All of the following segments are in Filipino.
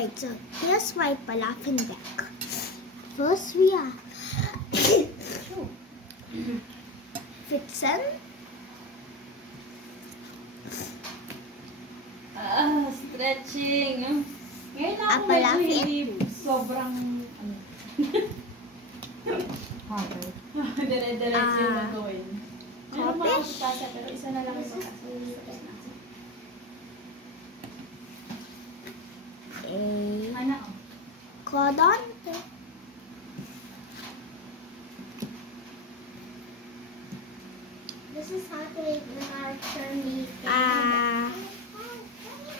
Right, so here's my palafin deck. First we have Vixen, stretching. Ngayon lang ako medyo hindi sobrang dire-diretso yung gagawin. Meron pa akong pasa pero isa na lang yung pasa. Cordon, This is happening in our journey.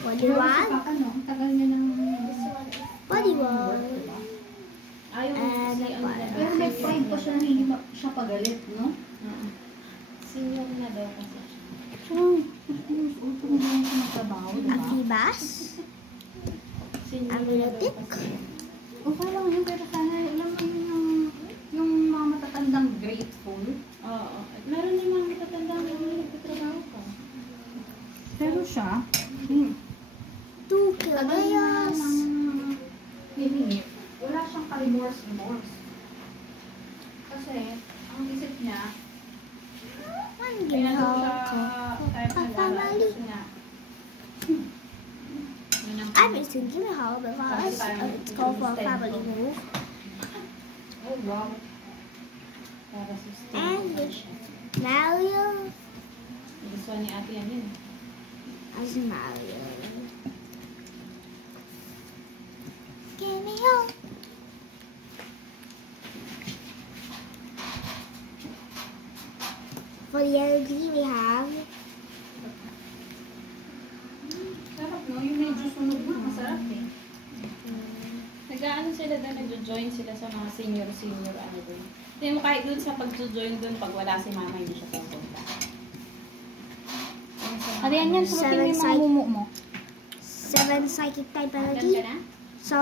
what do you want? Ang tagal niya ng... What do you want? Ayaw mo kasi ang ganda. Pero may pride pa siya na hindi siya pagalit, no? Senior na daw kasi. Ultimo na yung magtrabaho, diba? Akibas, Aminotic, O kala mo yung pero sana, alam mo yung mga matatandang grateful. Oo. Meron din mga matatanda na nagtatrabaho pa. Pero siya, 2 kilograms. hiningi, wala siyang ka-remorse. Kasi, ang isip niya, Pinagaw siya kahit Family. kasi nga. I'm using Gimihal because it's called for family move. Oh, wow. Para sustain. And Mario Gusto ni ate yan yun. as Mario. Gimihal. For the energy we have sarap no, yung medyo sunog na, masarap eh. Nag-ano sila doon, nag-join sila sa mga senior ano doon. Hindi mo kahit doon sa pag-join doon, pag wala si mama, hindi siya pupunta. Ate, yan yan, pulutin mo yung mga mumu mo. 7 psychic type Alam energy. ka na? So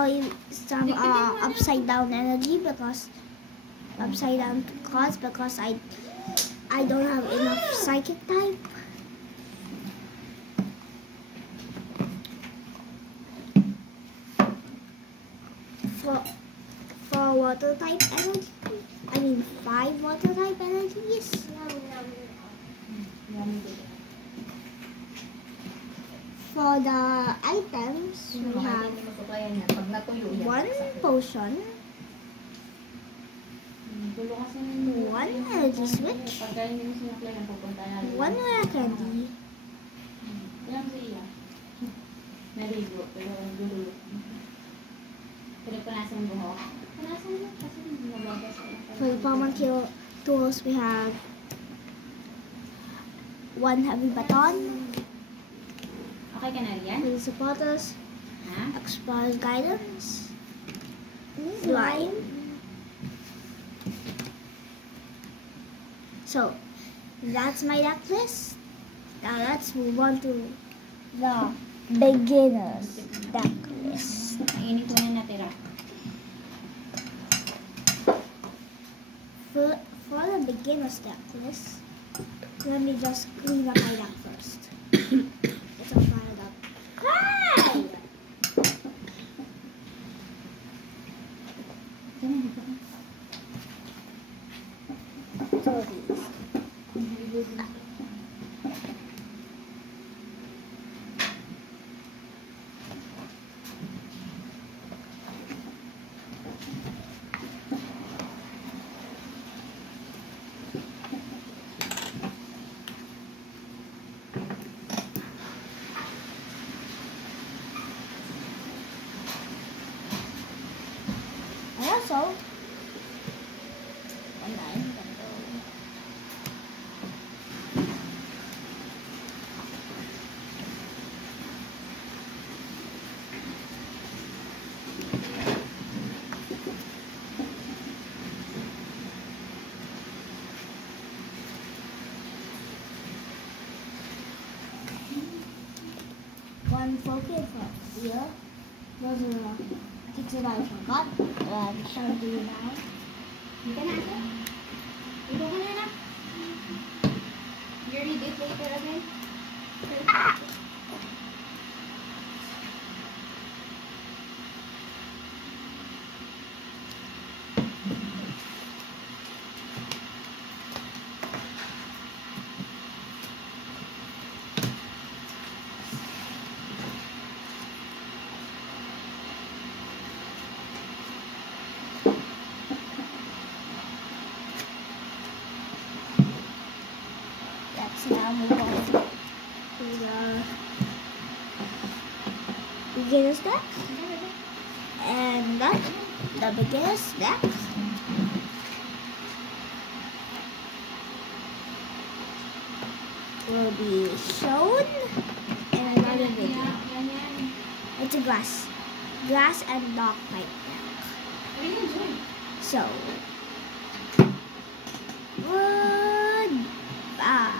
some upside down energy because upside down cards because I don't have enough psychic type. For water type energy, I mean 5 water type energies. For the items, we have Pag natuyo yan. 1 potion, Tulo kasi ng 1 energy switch, pag hindi mo sinukla na pupunta na. 1 rare candy, Alam sa iya. Naligo, pero dulo. Pinapanasan ng buhok. Panasan mo kasi nabagas ako. for the Pokemon tools, we have 1 heavy baton, Okay ka na riyan? for the supporters, Ha? explore guidance, slime. So that's my deck list. Now let's move on to the beginners deck list. Mainit ko na natira. For the beginners deck list, let me just clean up my deck first. It's all fired up. Hey! So these. And also, one focus for here. Those are things that I forgot. I'm trying to do now. Hindi ka na ate. Ito ka na na. You read it later again. move on to the beginner's deck. And then the beginner's deck. Will be shown in another video. It's a grass and dog type deck. So, goodbye.